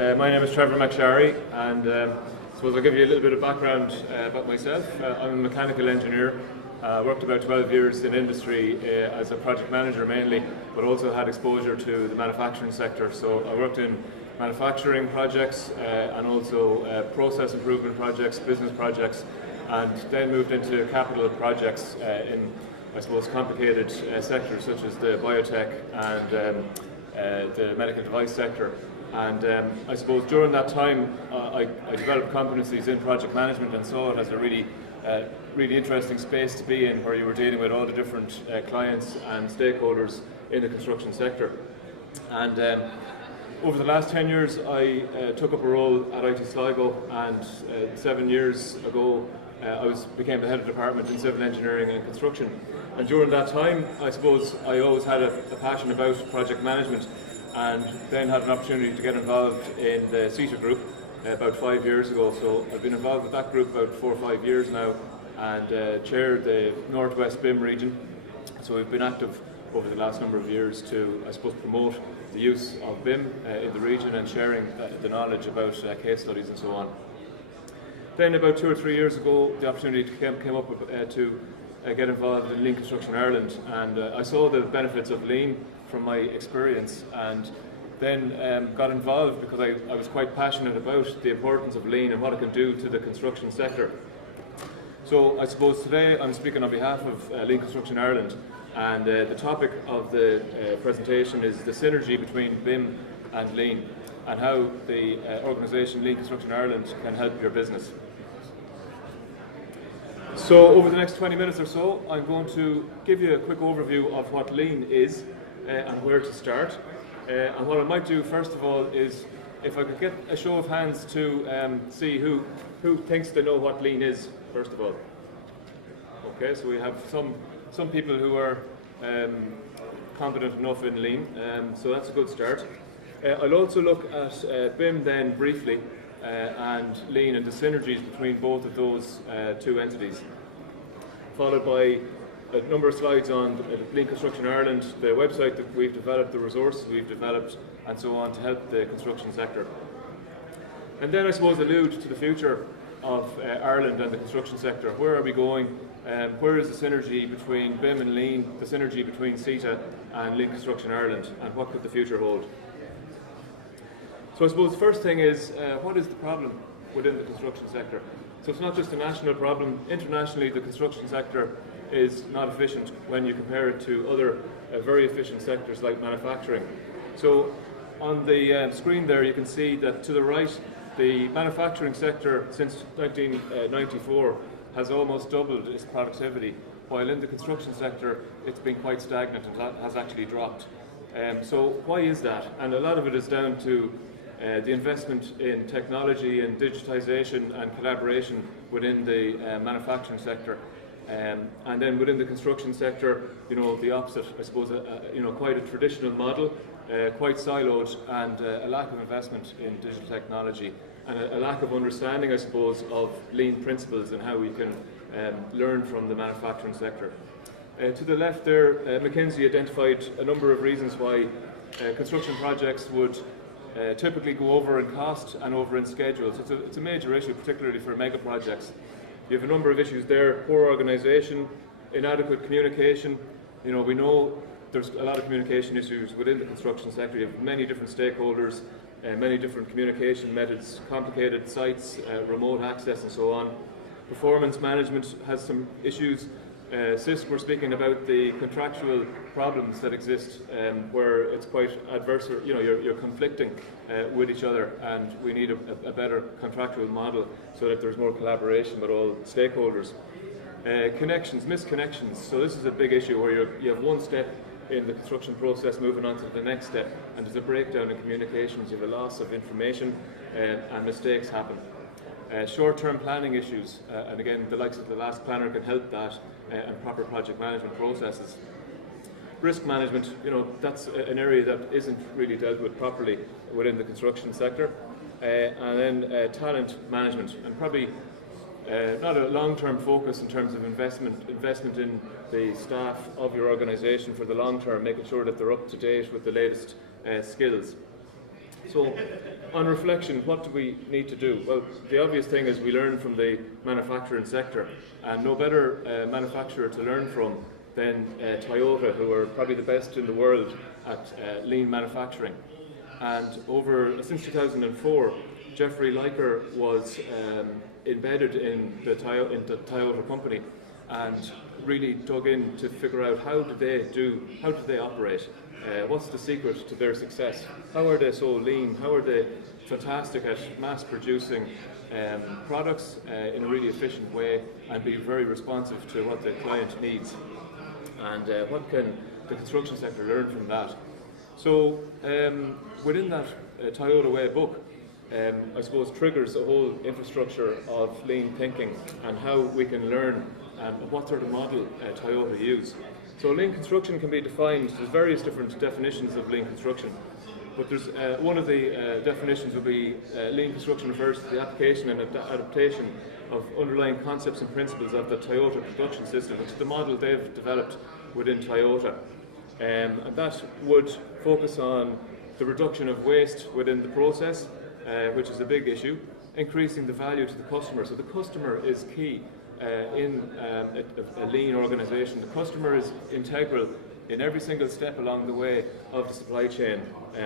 My name is Trevor McSharry, and I suppose I'll give you a little bit of background about myself. I'm a mechanical engineer. Worked about 12 years in industry as a project manager mainly, but also had exposure to the manufacturing sector. So I worked in manufacturing projects and also process improvement projects, business projects, and then moved into capital projects in, I suppose, complicated sectors such as the biotech and the medical device sector. And I suppose during that time I developed competencies in project management and saw it as a really interesting space to be in, where you were dealing with all the different clients and stakeholders in the construction sector. And over the last 10 years I took up a role at IT Sligo, and 7 years ago I became the head of department in civil engineering and construction. And during that time, I suppose I always had a passion about project management, and then had an opportunity to get involved in the CitA group about 5 years ago. So I've been involved with that group about 4 or 5 years now, and chaired the Northwest BIM region. So we've been active over the last number of years to, I suppose, promote the use of BIM in the region and sharing the knowledge about case studies and so on. Then about 2 or 3 years ago, the opportunity came up to get involved in Lean Construction Ireland, and I saw the benefits of Lean from my experience, and then got involved because I was quite passionate about the importance of Lean and what it can do to the construction sector. So I suppose today I'm speaking on behalf of Lean Construction Ireland, and the topic of the presentation is the synergy between BIM and Lean, and how the organisation Lean Construction Ireland can help your business. So over the next 20 minutes or so, I'm going to give you a quick overview of what Lean is and where to start. And what I might do first of all is, if I could get a show of hands to see who thinks they know what Lean is, first of all. Okay, so we have some people who are competent enough in Lean, so that's a good start. I'll also look at BIM then briefly, and Lean and the synergies between both of those two entities, followed by a number of slides on Lean Construction Ireland, the website that we've developed, the resources we've developed, and so on to help the construction sector. And then I suppose allude to the future of Ireland and the construction sector. Where are we going? Where is the synergy between BIM and Lean, the synergy between CitA and Lean Construction Ireland, and what could the future hold? So I suppose the first thing is, what is the problem within the construction sector? So it's not just a national problem. Internationally, the construction sector is not efficient when you compare it to other very efficient sectors like manufacturing. So on the screen there you can see that to the right, the manufacturing sector since 1994 has almost doubled its productivity, while in the construction sector it's been quite stagnant and has actually dropped. So why is that? And a lot of it is down to the investment in technology and digitization and collaboration within the manufacturing sector. And then within the construction sector, the opposite, I suppose, quite a traditional model, quite siloed, and a lack of investment in digital technology, and a lack of understanding, I suppose, of Lean principles and how we can learn from the manufacturing sector. To the left there, McKinsey identified a number of reasons why construction projects would typically go over in cost and over in schedule. So it's a major issue, particularly for mega projects. You have a number of issues there: poor organisation, inadequate communication. We know there's a lot of communication issues within the construction sector. You have many different stakeholders, many different communication methods, complicated sites, remote access and so on. Performance management has some issues. We're speaking about the contractual problems that exist, where it's quite adverse, you're conflicting with each other, and we need a better contractual model so that there's more collaboration with all stakeholders. Connections, misconnections. So this is a big issue where you have one step in the construction process moving on to the next step, and there's a breakdown in communications, you have a loss of information, and mistakes happen. Short-term planning issues, and again, the likes of the last planner can help that, and proper project management processes. Risk management, that's an area that isn't really dealt with properly within the construction sector. And then talent management, and probably not a long-term focus in terms of investment in the staff of your organisation for the long term, making sure that they're up to date with the latest skills. So on reflection, what do we need to do? Well, the obvious thing is we learn from the manufacturing sector, and no better manufacturer to learn from than Toyota, who are probably the best in the world at lean manufacturing. And since 2004, Jeffrey Liker was embedded in the Toyota company and really dug in to figure out how do they operate, what's the secret to their success, how are they so lean, how are they fantastic at mass producing products in a really efficient way and be very responsive to what the client needs, and what can the construction sector learn from that. So within that Toyota Way book, I suppose triggers a whole infrastructure of lean thinking and how we can learn what sort of model Toyota use. So lean construction can be defined, there's various different definitions of lean construction, but there's one of the definitions would be lean construction refers to the application and adaptation of underlying concepts and principles of the Toyota production system, which is the model they've developed within Toyota. And that would focus on the reduction of waste within the process, which is a big issue, increasing the value to the customer. So the customer is key in a lean organisation. The customer is integral in every single step along the way of the supply chain,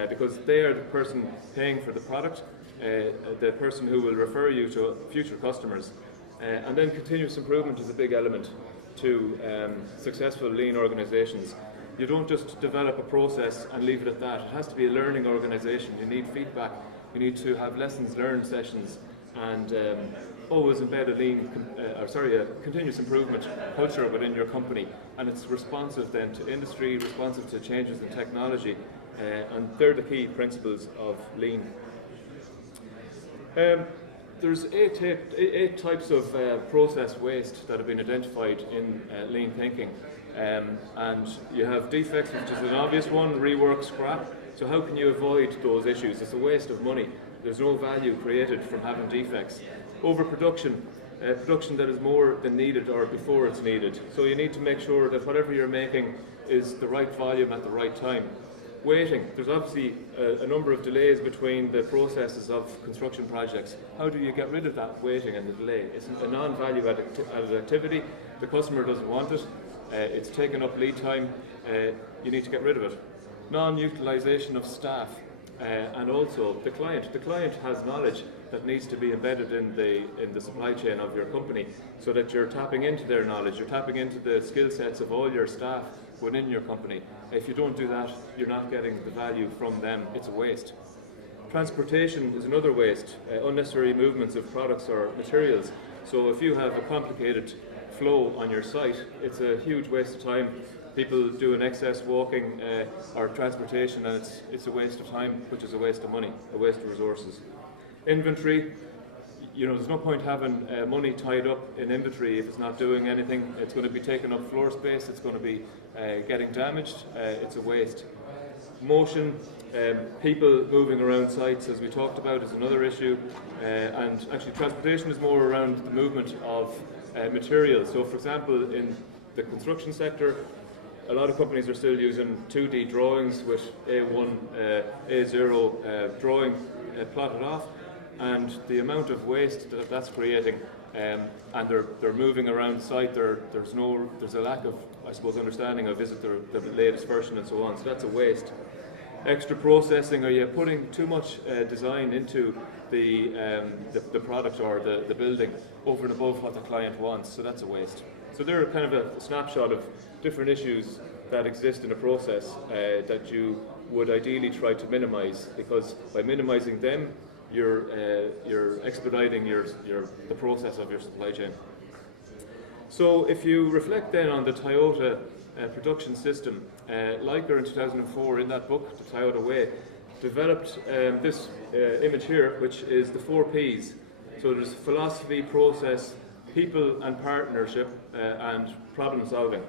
because they are the person paying for the product, the person who will refer you to future customers. And then continuous improvement is a big element to successful lean organisations. You don't just develop a process and leave it at that. It has to be a learning organisation. You need feedback. You need to have lessons learned sessions, and always embed a continuous improvement culture within your company. And it's responsive then to industry, responsive to changes in technology, and they're the key principles of lean. There's eight types of process waste that have been identified in lean thinking. And you have defects, which is an obvious one, rework, scrap. So how can you avoid those issues? It's a waste of money. There's no value created from having defects. Overproduction, production that is more than needed or before it's needed. So you need to make sure that whatever you're making is the right volume at the right time. Waiting, there's obviously a number of delays between the processes of construction projects. How do you get rid of that waiting and the delay? It's a non-value added activity. The customer doesn't want it. It's taken up lead time. You need to get rid of it. Non-utilisation of staff, and also the client. The client has knowledge that needs to be embedded in the supply chain of your company, so that you're tapping into their knowledge, you're tapping into the skill sets of all your staff within your company. If you don't do that, you're not getting the value from them. It's a waste. Transportation is another waste, unnecessary movements of products or materials. So if you have a complicated flow on your site, it's a huge waste of time. People do an excess walking or transportation, and it's a waste of time, which is a waste of money, a waste of resources. Inventory, there's no point having money tied up in inventory if it's not doing anything. It's going to be taking up floor space, it's going to be getting damaged, it's a waste. Motion, people moving around sites, as we talked about, is another issue. And actually transportation is more around the movement of materials. So for example, in the construction sector, a lot of companies are still using 2D drawings with A1, A0 drawing plotted off, and the amount of waste that's creating, and they're moving around site. There's a lack of, I suppose, understanding of is it the latest version and so on. So that's a waste. Extra processing, are you putting too much design into the product or the building over and above what the client wants? So that's a waste. So they're kind of a snapshot of different issues that exist in a process that you would ideally try to minimise, because by minimising them, you're expediting the process of your supply chain. So if you reflect then on the Toyota production system, Liker in 2004 in that book, The Toyota Way, developed this image here, which is the 4 Ps. So there's philosophy, process, people and partnership, and problem solving.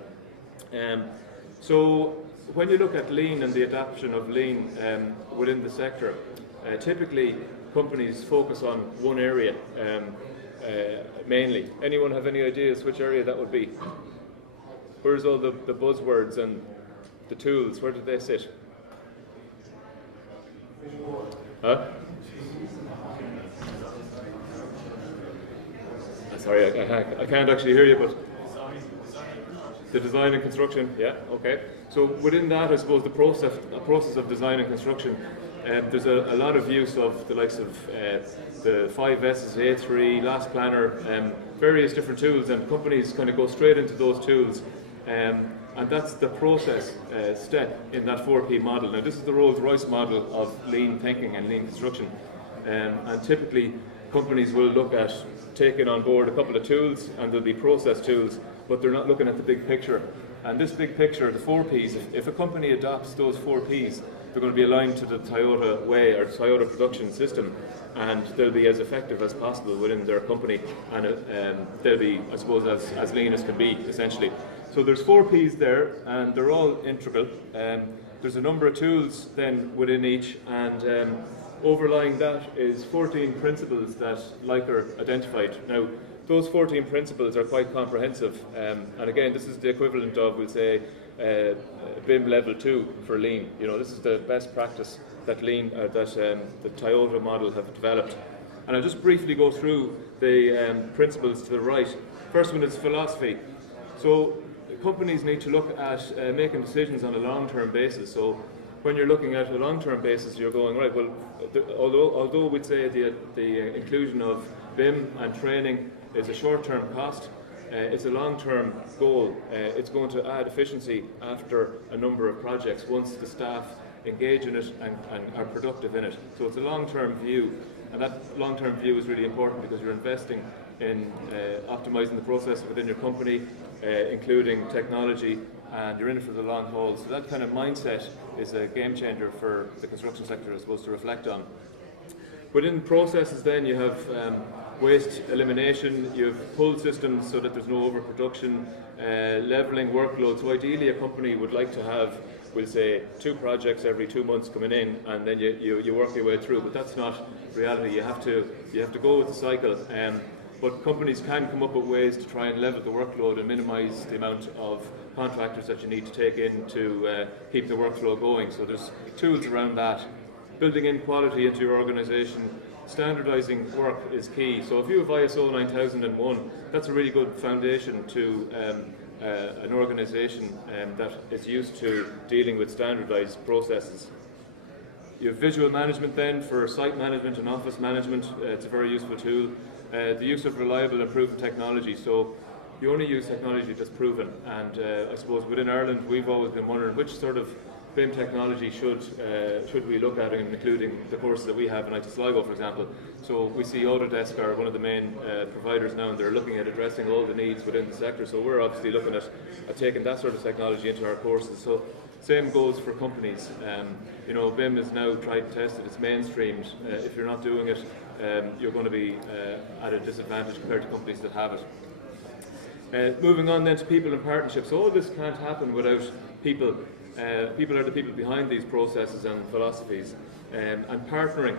So when you look at lean and the adoption of lean within the sector, typically companies focus on one area mainly. Anyone have any ideas which area that would be? Where's all the buzzwords and the tools? Where did they sit? Huh? sorry, I can't actually hear you, but the design and construction, yeah, okay. So within that, I suppose the process of design and construction, there's a lot of use of the likes of the 5S's, A3, Last Planner, various different tools, and companies kind of go straight into those tools. And that's the process step in that 4P model. Now this is the Rolls-Royce model of lean thinking and lean construction. And typically companies will look at taking on board a couple of tools, and there'll be process tools, but they're not looking at the big picture. And this big picture, the 4Ps, if a company adopts those 4Ps, they're going to be aligned to the Toyota way or Toyota production system, and they'll be as effective as possible within their company, and they'll be, I suppose, as lean as can be, essentially. So there's 4Ps there, and they're all integral. There's a number of tools then within each, and overlying that is 14 principles that Leica identified. Now, those 14 principles are quite comprehensive, and again, this is the equivalent of, we'll say, BIM level 2 for lean. You know, this is the best practice that lean, the Toyota model have developed. And I'll just briefly go through the principles to the right. First one is philosophy. So companies need to look at making decisions on a long-term basis. So when you're looking at a long-term basis, you're going, right, well, although we'd say the inclusion of BIM and training is a short-term cost, it's a long-term goal. It's going to add efficiency after a number of projects once the staff engage in it and are productive in it. So it's a long-term view, and that long-term view is really important because you're investing in optimizing the process within your company, including technology, and you're in it for the long haul. So that kind of mindset is a game changer for the construction sector, I suppose, to reflect on. Within processes then you have waste elimination, you have pull systems so that there's no overproduction, levelling workload. So ideally a company would like to have, we'll say, 2 projects every 2 months coming in, and then you work your way through, but that's not reality. You have to go with the cycle. But companies can come up with ways to try and level the workload and minimise the amount of contractors that you need to take in to keep the workflow going. So there's tools around that. Building in quality into your organisation, standardising work is key. So if you have ISO 9001, that's a really good foundation to an organisation that is used to dealing with standardised processes. You have visual management then for site management and office management. It's a very useful tool. The use of reliable and proven technology. So you only use technology that's proven, and I suppose within Ireland we've always been wondering which sort of BIM technology should we look at, including the courses that we have in IT Sligo, for example. So we see Autodesk are one of the main providers now, and they're looking at addressing all the needs within the sector. So we're obviously looking at taking that sort of technology into our courses. So same goes for companies. You know, BIM is now tried and tested, it's mainstreamed. If you're not doing it, you're going to be at a disadvantage compared to companies that have it. Moving on then to people and partnerships. All this can't happen without people. People are the people behind these processes and philosophies, and partnering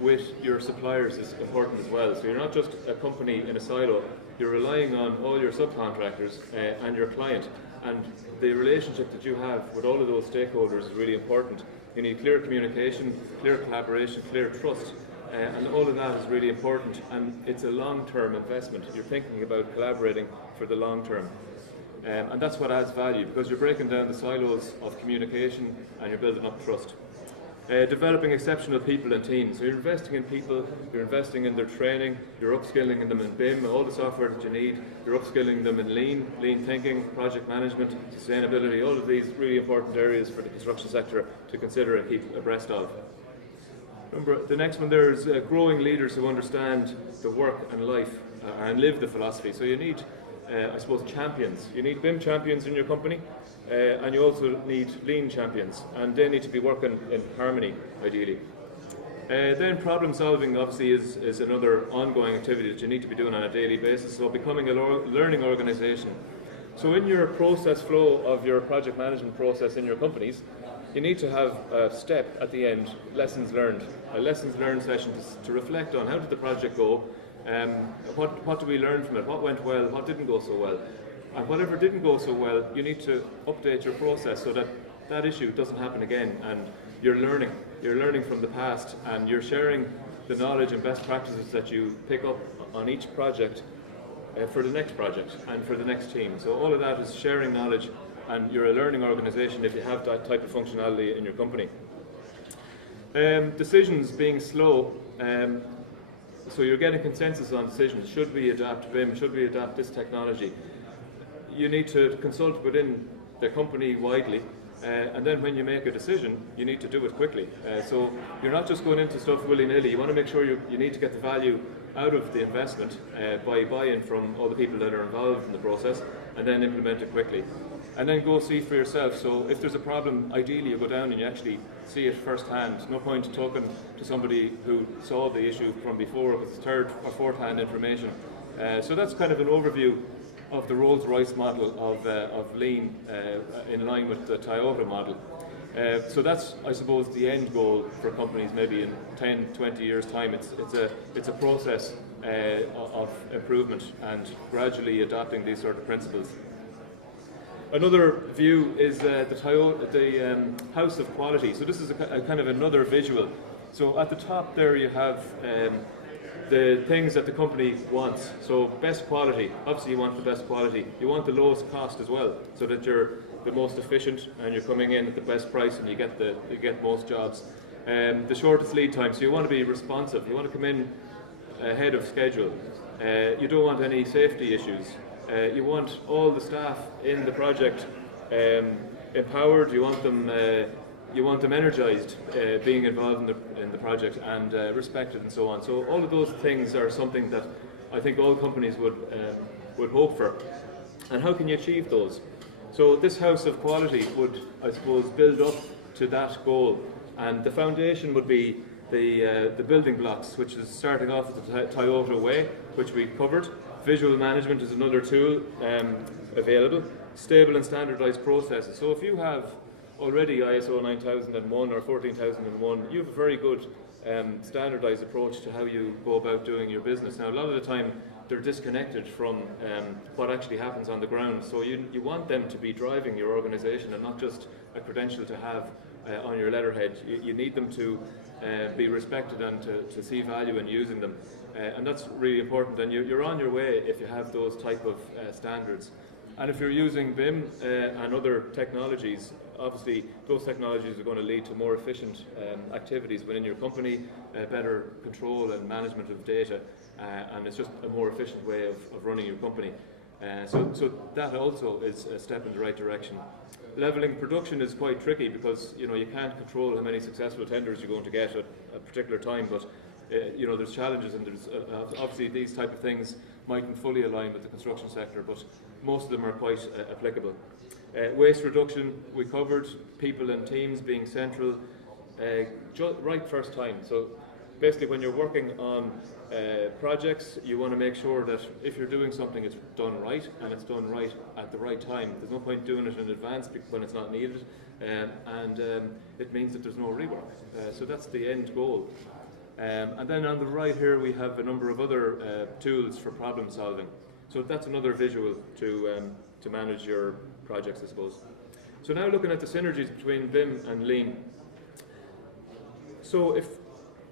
with your suppliers is important as well. So you're not just a company in a silo, you're relying on all your subcontractors and your client, and the relationship that you have with all of those stakeholders is really important. You need clear communication, clear collaboration, clear trust, and all of that is really important, and it's a long-term investment. You're thinking about collaborating for the long term. And that's what adds value, because you're breaking down the silos of communication and you're building up trust. Developing exceptional people and teams. So you're investing in people, you're investing in their training, you're upskilling them in BIM, all the software that you need, you're upskilling them in lean thinking, project management, sustainability, all of these really important areas for the construction sector to consider and keep abreast of. Remember, the next one there is growing leaders who understand the work and life and live the philosophy. So you need I suppose champions. You need BIM champions in your company, and you also need lean champions, and they need to be working in harmony, ideally. Then problem solving obviously is another ongoing activity that you need to be doing on a daily basis, so becoming a learning organisation. So in your process flow of your project management process in your companies, you need to have a step at the end, lessons learned, a lessons learned session to reflect on how did the project go, what do we learn from it, what went well, what didn't go so well. And whatever didn't go so well, you need to update your process so that that issue doesn't happen again, and you're learning from the past, and you're sharing the knowledge and best practices that you pick up on each project for the next project and for the next team. So all of that is sharing knowledge, and you're a learning organisation if you have that type of functionality in your company. Decisions being slow, so you're getting consensus on decisions. Should we adapt BIM? Should we adapt this technology? You need to consult within the company widely, and then when you make a decision, you need to do it quickly. So you're not just going into stuff willy-nilly. You want to make sure you need to get the value out of the investment by buy-in from all the people that are involved in the process, and then implement it quickly. And then go see for yourself. So if there's a problem, ideally you go down and you actually see it firsthand. No point in talking to somebody who saw the issue from before with third or fourth hand information. So that's kind of an overview of the Rolls-Royce model of Lean in line with the Toyota model. So that's, I suppose, the end goal for companies maybe in 10, 20 years' time. It's a process of improvement and gradually adopting these sort of principles. Another view is the house of quality. So this is a kind of another visual. So at the top there you have the things that the company wants. So best quality, obviously you want the best quality. You want the lowest cost as well, so that you're the most efficient and you're coming in at the best price and you get most jobs. The shortest lead time, so you want to be responsive. You want to come in ahead of schedule. You don't want any safety issues. You want all the staff in the project empowered. You want them energized, being involved in the project and respected and so on. So all of those things are something that I think all companies would hope for. And how can you achieve those? So this house of quality would, I suppose, build up to that goal. And the foundation would be the building blocks, which is starting off with the Toyota way, which we covered. Visual management is another tool available. Stable and standardized processes. So if you have already ISO 9001 or 14001, you have a very good standardized approach to how you go about doing your business. Now, a lot of the time they're disconnected from what actually happens on the ground. So you want them to be driving your organization and not just a credential to have on your letterhead. You need them to be respected and to see value in using them. And that's really important, and you're on your way if you have those type of standards. And if you're using BIM and other technologies, obviously those technologies are going to lead to more efficient activities within your company, better control and management of data, and it's just a more efficient way of running your company. So that also is a step in the right direction. Leveling production is quite tricky because you can't control how many successful tenders you're going to get at a particular time, but there's challenges, and there's obviously these type of things mightn't fully align with the construction sector, but most of them are quite applicable. Waste reduction, we covered. People and teams being central, right first time. So basically when you're working on projects, you want to make sure that if you're doing something, it's done right, and it's done right at the right time. There's no point doing it in advance when it's not needed, and it means that there's no rework. So that's the end goal. And then on the right here we have a number of other tools for problem solving. So that's another visual to manage your projects, I suppose. So now looking at the synergies between BIM and Lean. So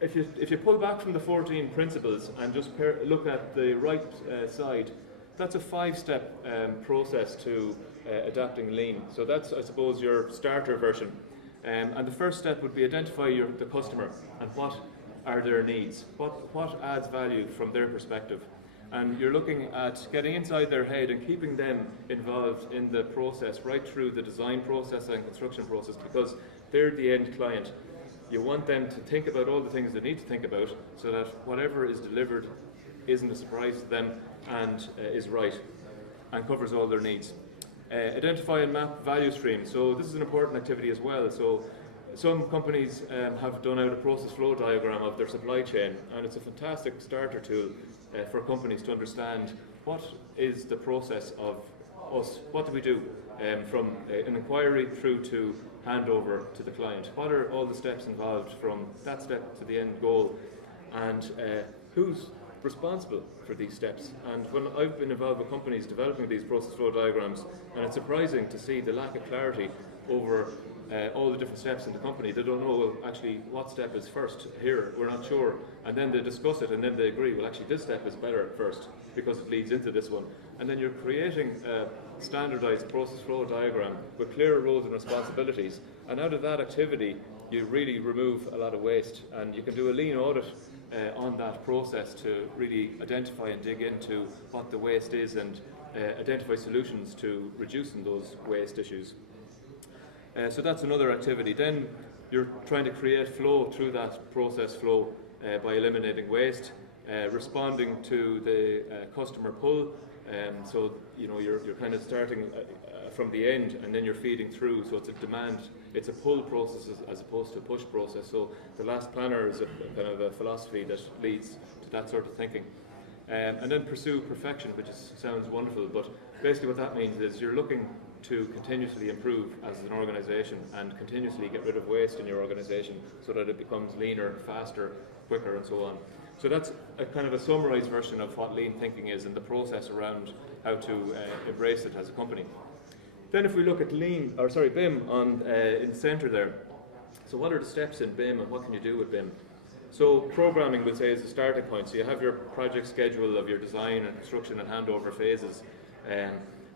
if you pull back from the 14 principles and just look at the right side, that's a 5-step process to adapting Lean. So that's, I suppose, your starter version. And the first step would be identify the customer and what are their needs, what adds value from their perspective. And you're looking at getting inside their head and keeping them involved in the process right through the design process and construction process, because they're the end client. You want them to think about all the things they need to think about so that whatever is delivered isn't a surprise to them and is right and covers all their needs. Identify and map value streams. So this is an important activity as well. So some companies have done out a process flow diagram of their supply chain, and it's a fantastic starter tool for companies to understand what is the process of us, what do we do from an inquiry through to handover to the client. What are all the steps involved from that step to the end goal, and who's responsible for these steps? And when I've been involved with companies developing these process flow diagrams, and it's surprising to see the lack of clarity over all the different steps in the company. They don't know actually what step is first. Here, we're not sure. And then they discuss it and then they agree, well actually this step is better first because it leads into this one. And then you're creating a standardized process flow diagram with clear roles and responsibilities. And out of that activity, you really remove a lot of waste, and you can do a lean audit on that process to really identify and dig into what the waste is and identify solutions to reducing those waste issues. So that's another activity. Then you're trying to create flow through that process flow by eliminating waste, responding to the customer pull. So you're kind of starting from the end and then you're feeding through. So it's a demand, it's a pull process as opposed to a push process. So the last planner is a kind of a philosophy that leads to that sort of thinking. And then pursue perfection, which sounds wonderful, but basically what that means is you're looking to continuously improve as an organisation and continuously get rid of waste in your organisation so that it becomes leaner, faster, quicker and so on. So that's a kind of a summarised version of what lean thinking is and the process around how to embrace it as a company. Then if we look at BIM on in the centre there, so what are the steps in BIM and what can you do with BIM? So programming, we'll say, is the starting point. So you have your project schedule of your design and construction and handover phases.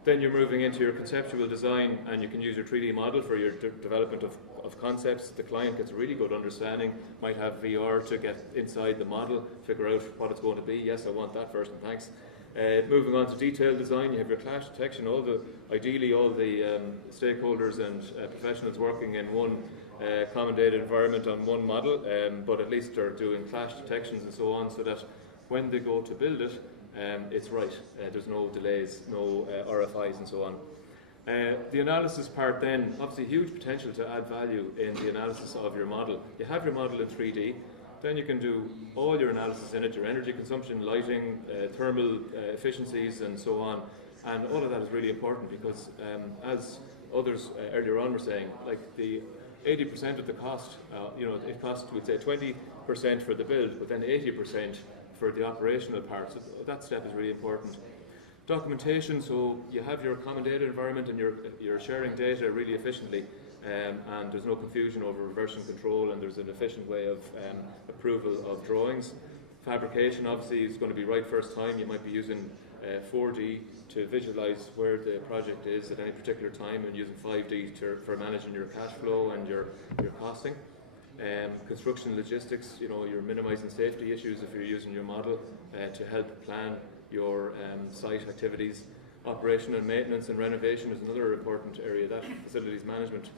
Then you're moving into your conceptual design and you can use your 3D model for your development of concepts. The client gets a really good understanding, might have VR to get inside the model, figure out what it's going to be. Yes, I want that first, and thanks. Moving on to detailed design, you have your clash detection, ideally all the stakeholders and professionals working in one common data environment on one model, but at least they're doing clash detections and so on so that when they go to build it, it's right. There's no delays, no RFIs and so on. The analysis part then, obviously huge potential to add value in the analysis of your model. You have your model in 3D, then you can do all your analysis in it, your energy consumption, lighting, thermal efficiencies and so on. And all of that is really important because as others earlier on were saying, like the 80% of the cost, it costs, we'd say 20% for the build, but then 80% for the operational part. So that step is really important. Documentation, so you have your common data environment and you're sharing data really efficiently, and there's no confusion over version control, and there's an efficient way of approval of drawings. Fabrication obviously is going to be right first time. You might be using 4D to visualize where the project is at any particular time, and using 5D for managing your cash flow and your costing. Construction logistics, you're minimizing safety issues if you're using your model to help plan your site activities. Operation and maintenance and renovation is another important area. That facilities management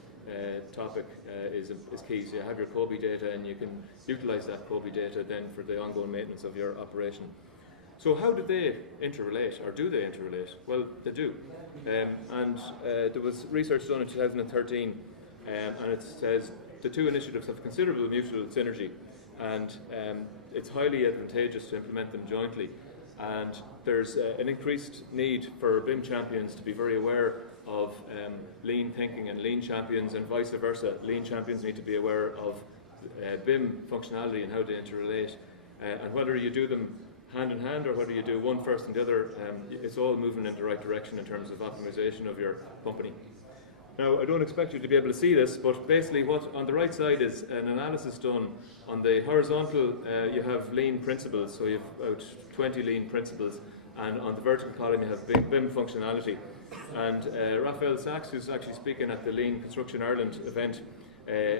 topic is key. So you have your COBE data and you can utilize that COBE data then for the ongoing maintenance of your operation. So how do they interrelate, or do they interrelate? Well, they do. And there was research done in 2013 and it says the two initiatives have considerable mutual synergy, and it's highly advantageous to implement them jointly. And there's an increased need for BIM champions to be very aware of lean thinking and lean champions, and vice versa. Lean champions need to be aware of BIM functionality and how they interrelate. And whether you do them hand in hand or whether you do one first and the other, it's all moving in the right direction in terms of optimization of your company. Now, I don't expect you to be able to see this, but basically what on the right side is an analysis done. On the horizontal, you have lean principles, so you have about 20 lean principles, and on the vertical column you have BIM functionality. And Raphael Sachs, who's actually speaking at the Lean Construction Ireland event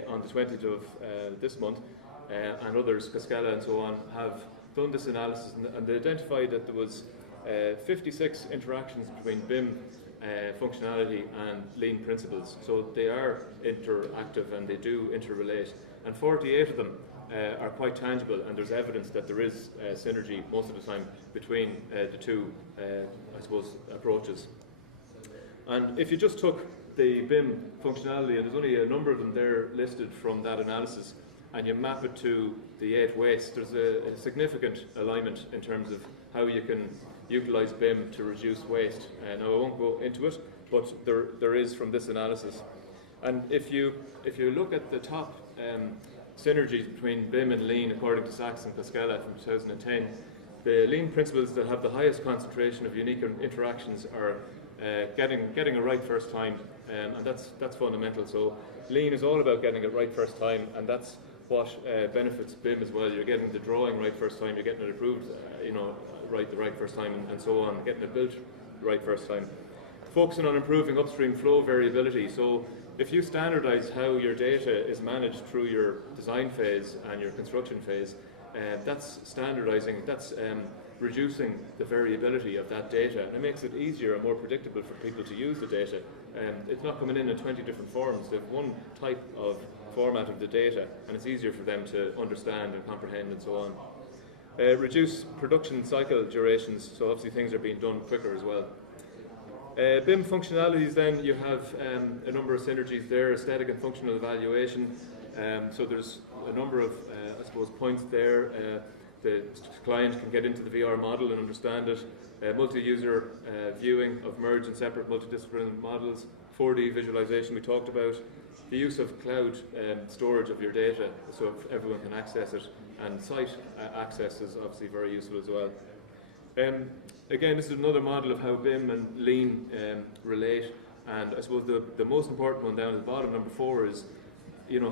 on the 20th of this month, and others, Cascala and so on, have done this analysis, and they identified that there was 56 interactions between BIM functionality and lean principles. So they are interactive and they do interrelate, and 48 of them are quite tangible, and there's evidence that there is synergy most of the time between the two, I suppose, approaches. And if you just took the BIM functionality, and there's only a number of them there listed from that analysis, and you map it to the 8 wastes, there's a significant alignment in terms of how you can utilise BIM to reduce waste. Now I won't go into it, but there is from this analysis. And if you look at the top synergies between BIM and Lean, according to Sachs and Cascala from 2010, the Lean principles that have the highest concentration of unique interactions are getting it right first time, and that's fundamental. So lean is all about getting it right first time, and that's what benefits BIM as well. You're getting the drawing right first time, you're getting it approved, right the right first time, and so on, getting it built right first time. Focusing on improving upstream flow variability. So if you standardize how your data is managed through your design phase and your construction phase, that's standardizing, that's reducing the variability of that data, and it makes it easier and more predictable for people to use the data. It's not coming in 20 different forms. They have one type of format of the data, and it's easier for them to understand and comprehend and so on. Reduce production cycle durations, so obviously things are being done quicker as well. BIM functionalities, then you have a number of synergies there, aesthetic and functional evaluation. So there's a number of, points there. The client can get into the VR model and understand it. Multi-user viewing of merged and separate multidisciplinary models. 4D visualization we talked about. The use of cloud storage of your data so everyone can access it. And site access is obviously very useful as well. Again, this is another model of how BIM and Lean relate, and I suppose the most important one down at the bottom, number 4, is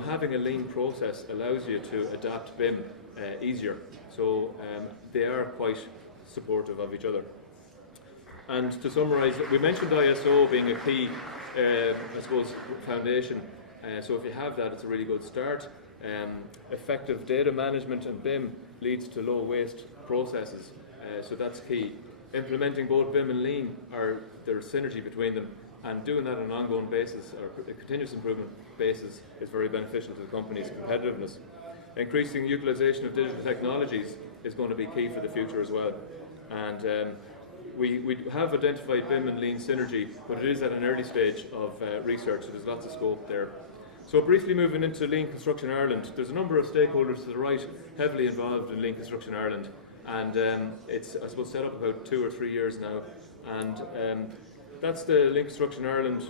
having a Lean process allows you to adapt BIM easier. So they are quite supportive of each other. And to summarise, we mentioned ISO being a key, foundation. So if you have that, it's a really good start. Effective data management and BIM leads to low waste processes. So that's key. Implementing both BIM and Lean, there's synergy between them, and doing that on an ongoing basis or a continuous improvement basis is very beneficial to the company's competitiveness. Increasing utilisation of digital technologies is going to be key for the future as well. And we have identified BIM and Lean synergy, but it is at an early stage of research, so there's lots of scope there. So briefly moving into Lean Construction Ireland, there's a number of stakeholders to the right heavily involved in Lean Construction Ireland. And it's, I suppose, set up about 2 or 3 years now, and that's the Lean Construction Ireland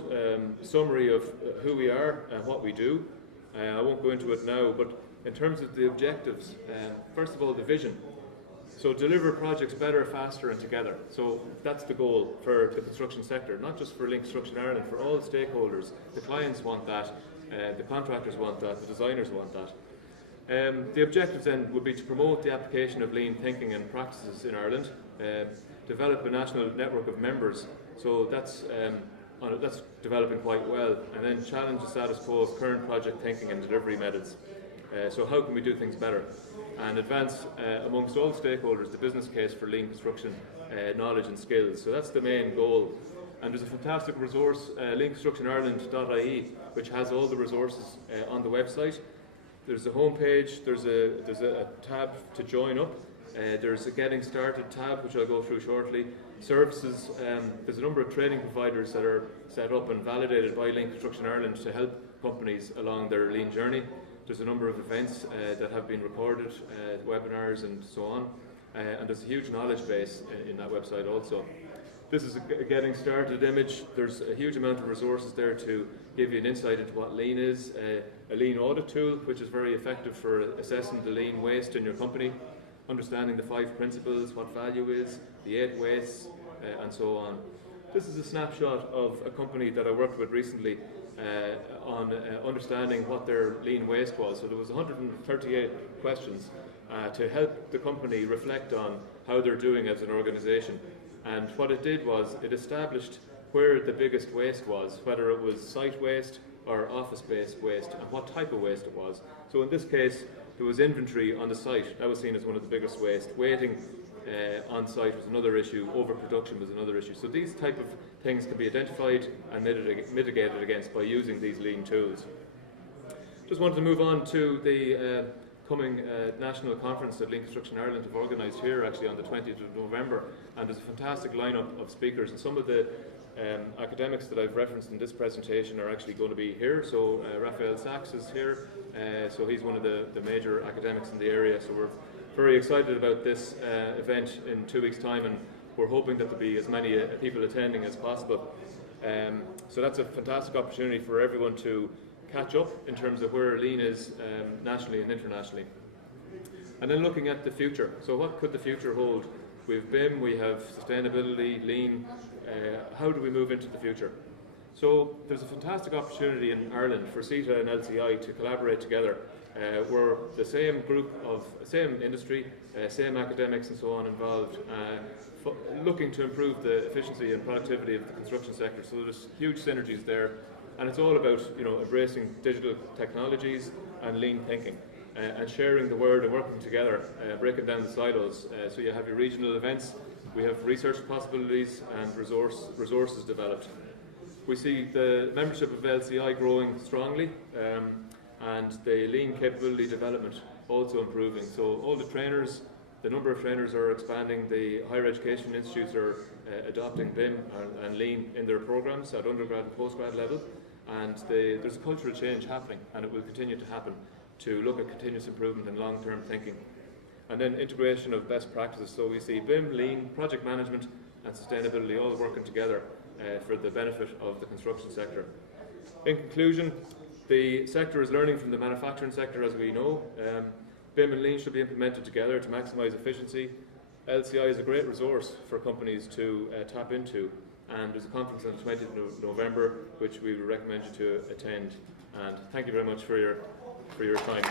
summary of who we are and what we do. I won't go into it now, but in terms of the objectives, first of all, the vision. So deliver projects better, faster and together. So that's the goal for the construction sector, not just for Lean Construction Ireland, for all the stakeholders. The clients want that, the contractors want that, the designers want that. The objectives then would be to promote the application of lean thinking and practices in Ireland, develop a national network of members, so that's developing quite well, and then challenge the status quo of current project thinking and delivery methods. So how can we do things better? And advance amongst all stakeholders the business case for lean construction knowledge and skills. So that's the main goal. And there's a fantastic resource, leanconstructionireland.ie, which has all the resources on the website. There's a homepage, there's a tab to join up, there's a Getting Started tab, which I'll go through shortly. Services, there's a number of training providers that are set up and validated by Lean Construction Ireland to help companies along their lean journey. There's a number of events that have been recorded, webinars and so on, and there's a huge knowledge base in that website also. This is a Getting Started image. There's a huge amount of resources there to give you an insight into what lean is, a lean audit tool, which is very effective for assessing the lean waste in your company, understanding the 5 principles, what value is, the 8 wastes, and so on. This is a snapshot of a company that I worked with recently on understanding what their lean waste was. So there was 138 questions to help the company reflect on how they're doing as an organisation. And what it did was it established where the biggest waste was, whether it was site waste or office-based waste, and what type of waste it was. So in this case, there was inventory on the site. That was seen as one of the biggest waste. Waiting on site was another issue. Overproduction was another issue. So these type of things can be identified and mitigated against by using these lean tools. Just wanted to move on to the coming national conference that Lean Construction Ireland have organised here actually on the 20th of November, and there's a fantastic lineup of speakers, and some of the academics that I've referenced in this presentation are actually going to be here. So Raphael Sachs is here, so he's one of the major academics in the area, so we're very excited about this event in 2 weeks' time, and we're hoping that there'll be as many people attending as possible. So that's a fantastic opportunity for everyone to catch up in terms of where lean is nationally and internationally. And then looking at the future. So what could the future hold? We have BIM, we have sustainability, lean. How do we move into the future? So there's a fantastic opportunity in Ireland for CitA and LCI to collaborate together. We're the same group of, same industry, same academics and so on involved, looking to improve the efficiency and productivity of the construction sector. So there's huge synergies there, and it's all about embracing digital technologies and lean thinking, and sharing the word and working together, breaking down the silos. So you have your regional events, we have research possibilities and resources developed. We see the membership of LCI growing strongly, and the lean capability development also improving. So all the trainers, the number of trainers are expanding. The higher education institutes are adopting BIM and lean in their programs at undergrad and postgrad level, and there's a cultural change happening, and it will continue to happen, to look at continuous improvement and long-term thinking. And then integration of best practices. So we see BIM, lean, project management and sustainability all working together for the benefit of the construction sector. In conclusion, the sector is learning from the manufacturing sector, as we know. BIM and lean should be implemented together to maximise efficiency. LCI is a great resource for companies to tap into, and there's a conference on the 20th of November which we would recommend you to attend. And thank you very much for your time.